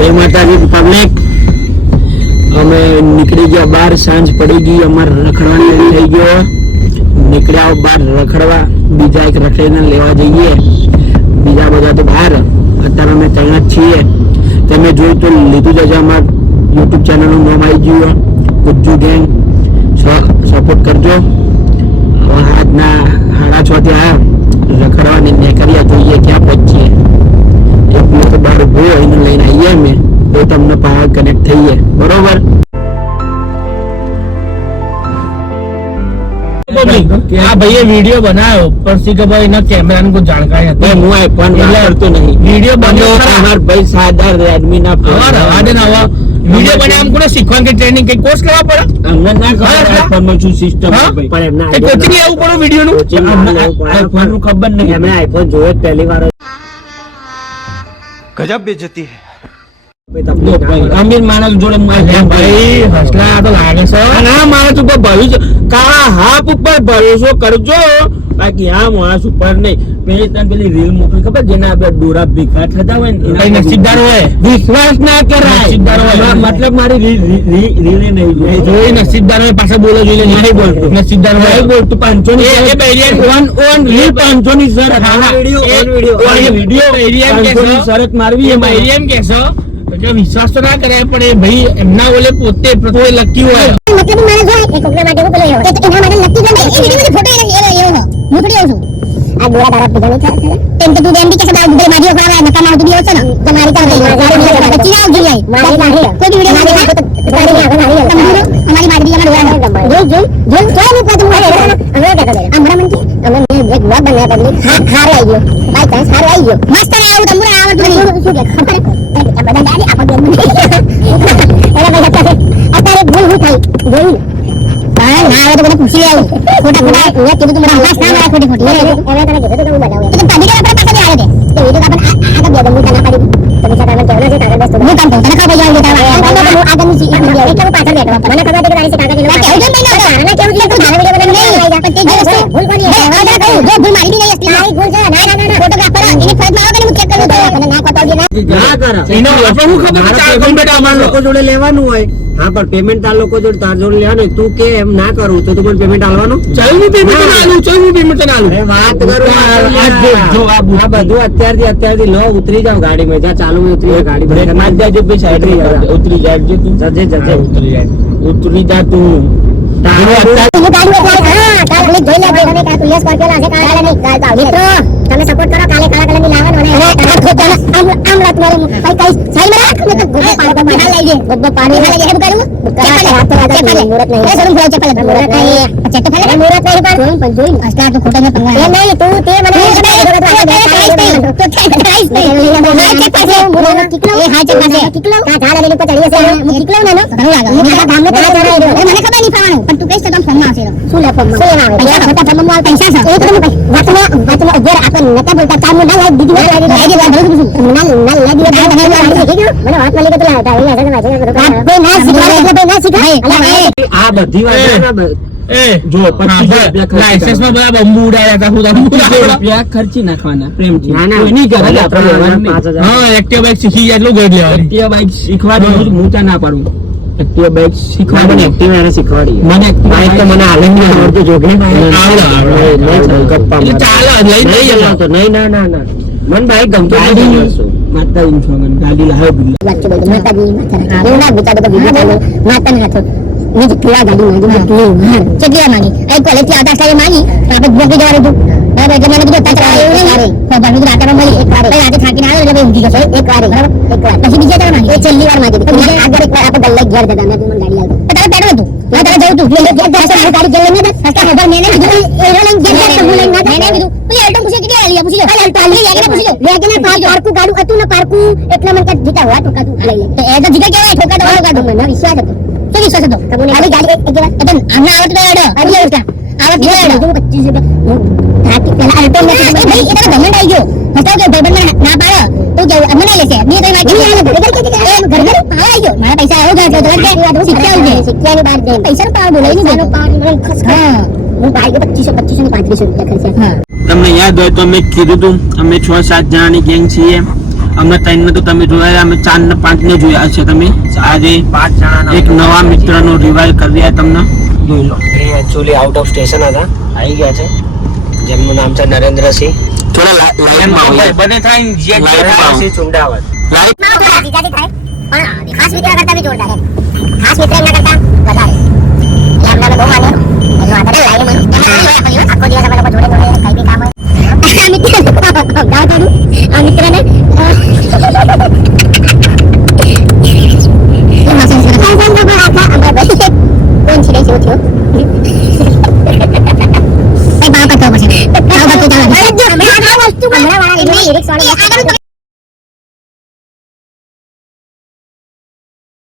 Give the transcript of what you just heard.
જય માતાજી પબ્લિક અમે નીકળી ગયા બહાર સાંજ પડી ગઈ, અમારે રખડવાની થઈ ગયો. નીકળ્યા બહાર રખડવા, બીજા એક રખડીને લેવા જઈએ. બીજા બધા તો બહાર. અત્યારે અમે ત્યાં જ છીએ. તમે જોયું તો લીધું જ હશે અમારા યુટ્યુબ ચેનલનું નામ આવી ગયું. ગુજ્જુ ગેંગ સપોર્ટ કરજો. હવે આજના સાડા છ થી આ રખડવાની નીકળ્યા જોઈએ ક્યાં પહોંચીએ એક દિવસ બહાર ઊભો એને લઈને આવીએ ગૌતમનો પાયા કનેક્ટ થઈએ બરોબર? વિડિયો બને આમ કોને કે ટ્રેનિંગ કે કોર્સ કરવા પડે? અમને ના સિસ્ટમ પણ એમને કોચિંગ આવું ખબર નહીં. આઈફોન જોયો પહેલી વાર ગજબ બેજતી હે. અમીર માણસ જોડે ભાઈ હસલા તો લાગે છે. આ માણસ ઉપર ભરોસો કાળા હાફ ઉપર ભરોસો કરજો. બાકી આ માણસ ઉપર નહીં. પેલી તને પેલી રીલ મોકલી ખબર? જેના આપણે ડોરા ભીખા થતા હોય ને નસીબદાર હોય. વિશ્વાસ ના કરાય. નસીબદાર હોય. મતલબ મારી રીલે નહીં જોઈ. જોઈ નસીબદાર હોય પાછા બોલો જોઈએ નહીં બોલતો. નસીબદાર હોય. નહીં બોલતું પાંચસો ની ઓન ઓન રીલ પાંચસો ની સર. વીડિયો વીડિયો એ ઓન વીડિયો બૈરિયા એમ કે મારવી એમાં. ભાઈ કે છે કે વિશ્વાસ તો ના કરાય પણ એ ભાઈ એમના ઓલે પોતે પ્રથમ લખ્યું હોય. મતલબ માણસ હોય એ કોકના માટે હું પેલો એવો. તો એના માટે નક્કી જ એ વિડીયોમાં ફોટો એનો એનો એવો હતો. હું થોડી આવું છું. આ ગોળા દાડા પીધા નહીં થાય. એમ તો તું એમ બી કે છે ગુગલ મારીઓ ખરાબ નકામા આવતું બી આવશે ને તો મારી તારે કોઈ તારી અમારી અમાર મને કે અમે એક બ્લોગ બનાવ્યા હા હારે આવી ગયો. By chance. હારે આવી ગયો. મસ્ત આવ્યો તમને આવડતું શું કે ખોટા ખોટા મેં કીધું તું મને હવાસ ના મારા ખોટી ખોટી એને તને કીધું તો હું બનાવું તો કે આપણે પાસે આવે છે? તો વિડિયો આપણે આગળ બે દમું તને પાડી તમે સાતા મને કેવું છે કાગળ બસ હું કામ તને ખબર જાય તારા હું આગળની સીટ વિડિયો એટલે હું પાછળ બેઠો મને ખબર હતી કે તારી સીટ આગળ લેવા કેવું કેમ નહીં તારે કેવું એટલે તું તારા વિડિયો બનાવી નહીં પણ તે જે ભૂલ કોની હે હવે કહું જો ભૂલ મારી બી નહીં હતી મારી ભૂલ છે? ના ના ના ફોટોગ્રાફર એની ફરજમાં આવે કે હું ચેક કરું તો મને ના પતાવજે ના ના કર એનો શું ખબર કે ચાર મારા payment computer લોકો જોડે લેવાનું હોય. હા પણ પેમેન્ટ તાર લોકો જોડે તાર જોડે લેવા ને તું કે એમ ના કરું તો તું મને પેમેન્ટ આલવાનો? ચાલ હું પેમેન્ટ આલું ચાલ હું પેમેન્ટ આલું. અરે વાત કરું જો આ બધું અત્યારથી અત્યારથી લો ઉતરી જાવ ગાડીમાં. જા ચાલુ ઉતરી જા ગાડી માર જાજો ભાઈ સાઈડ ઉતરી જા, ઉતરી જાય જો તું જજે જજે. ઉતરી જાય ઉતરી જા તું. તારે હું ગાડી માં હા કાલે જોઈ લે ભાઈ તમે કાલે યસ સ્કોર્પિયો લાગે કાલે નહીં. કાલે તો મિત્રો તમે સપોર્ટ કરો કાલે કાળા કલરની લાવવાનો અને કાલે ખોટા આમ રાત મારે ભાઈ કઈ સાઈ માં રાખ તો ગોબો બના લઈ ગોબો લઈ કરું. ચપ્પલ મુરત નહીં. એ ચપ્પલ મુરત નહીં. ચપ્પલ મુરત નહીં પર જોઈ પણ જોઈ અસલા તો ખોટા ને પંગા એ નહીં તું તે મને તો પૈસા નતા બોલતા ચાર મુંડા લાઈ દીધી ના લાઈ દીધી લાઈ દીધી મુંડા ના લાઈ ના લાઈ મને વાત મળી કે તું લાવતા એ હશે ને માજે કોઈ ના શીખાય એટલે કોઈ ના શીખાય આ બધી વાત છે ને બ- એ જો, પચીસ ખર્ચી બધા બંબુ ઉડાડ્યા હતા હું તમને પચીસો ઉડાડ્યા. રૂપિયા ખર્ચી નાખવાના પ્રેમથી ના, ના. કોઈની ઘરે આપણે લેવાનું નહીં. પાંચ હજાર. હા એક્ટિવા બાઇક શીખી જાય એટલું ગઈ લેવાની એક્ટિવા બાઇક શીખવાડી હું હું ના પાડું એક્ટિવા બાઇક શીખવાડી. મને એક્ટિવા એને શીખવાડી. મને બાઇક તો મને હાલે નહીં. આવડતું આવડે. ગપ્પા ચાલે. લઈ લઈ જતો નહીં ના ના ના. મને બાઇક ગમતો ગાડી નથી. માતાજીનું છોકરાને ગાડી લાવ્યો બિલ્લા વાચ્ચો બોલ માતાજી માતા એવું ના બિચારો તો બીજું માતા ને હાથો. મેં જેટલા ગાડી માંગી. મેં કેટલી વાર માંગી. એ કોલેજથી આવતા સાહેબ માંગી આપણે ભોગી જવા હતું. ના ના જમાને બધું તાચા એવું નહીં ભગવાનનું રાતે મળી એક વાર આજે થાકીને આવ્યો એટલે ઊંઘી ગયો. એક વાર બરાબર? એક વાર પછી બીજા તારા માંગી છેલ્લી વાર માંગી તો બીજા આગળ એક વાર આપણે ગલ્લે ઘેર જતા મેં મને ગાડી આવતો તારે બેઠો હતું. મેં તારે જવું હતું. એટલે ઘેર જશે મારી ગાડી જઈને બસ હસતા ખબર મેં નહીં કીધું એરો લઈને ઘેર હું લઈને ના મેં કીધું પેલી અલ્ટમ પૂછે કેટલી આલી પૂછી લો અરે અલ્ટમ આલી લેગને પૂછી લો લેગને પાડ પારકું ગાડું હતું ને પારકું. એટલે મને કાટ જીતા હોવા ઠોકા તું લઈ તો એ તો જીતા કેવાય ઠોકા તો વાળો ગાડું મને વિશ્વાસ હતો. કે વિશ્વાસ હતો? તમને ગાડી ગાડી એક જવા એટલે આમને આવડતો અડે અડી આવતા આવડતા આવડતું તો એડો હું 25 રૂપિયા થાકી પેલા અલ્ટો ભાઈ એ તો ગમંડ આવી ગયો હતો કે ભાઈ ના પાડો તું કે અમને લેશે મેં તો મારી ઘરે ઘરે ઘરે ઘરે ઘરે આવી ગયો મારા પૈસા આવ્યો ઘર તો શીખ્યા છે શીખ્યાની બાર દે પૈસા નો બોલાઈ નહીં પાવર હા હું બાઈક 2500 2500 ને 3500 રૂપિયા ખર્ચ્યા તમને યાદ હોય તો અમે કીધું તું અમે છ સાત જણાની ગેંગ છીએ અમે ત્રણ ને તો તમે જોયા અમે ચાર ને પાંચ ને જોયા છે તમે આજે પાંચ જણા એક નવા મિત્ર નો રિવાઇવ કરી રહ્યા તમને લો એ એકચ્યુઅલી આઉટ ઓફ સ્ટેશન હતા. આવી ગયા છે. જેમનું નામ છે નરેન્દ્રસિંહ. થોડા લાઈનમાં બને થાય જે નરેન્દ્રસિંહ ચુંડાવત લાઈન થોડા થાય. પણ ખાસ મિત્ર કરતા બી જોરદાર ખાસ મિત્ર એમના કરતા વધારે એટલે બહુ માન્યો. એનો આદર લાઈનમાં. આખો દિવસ અમે લોકો જોડે જોડે કઈ બી કામ હોય. લિરિક્સ વાળો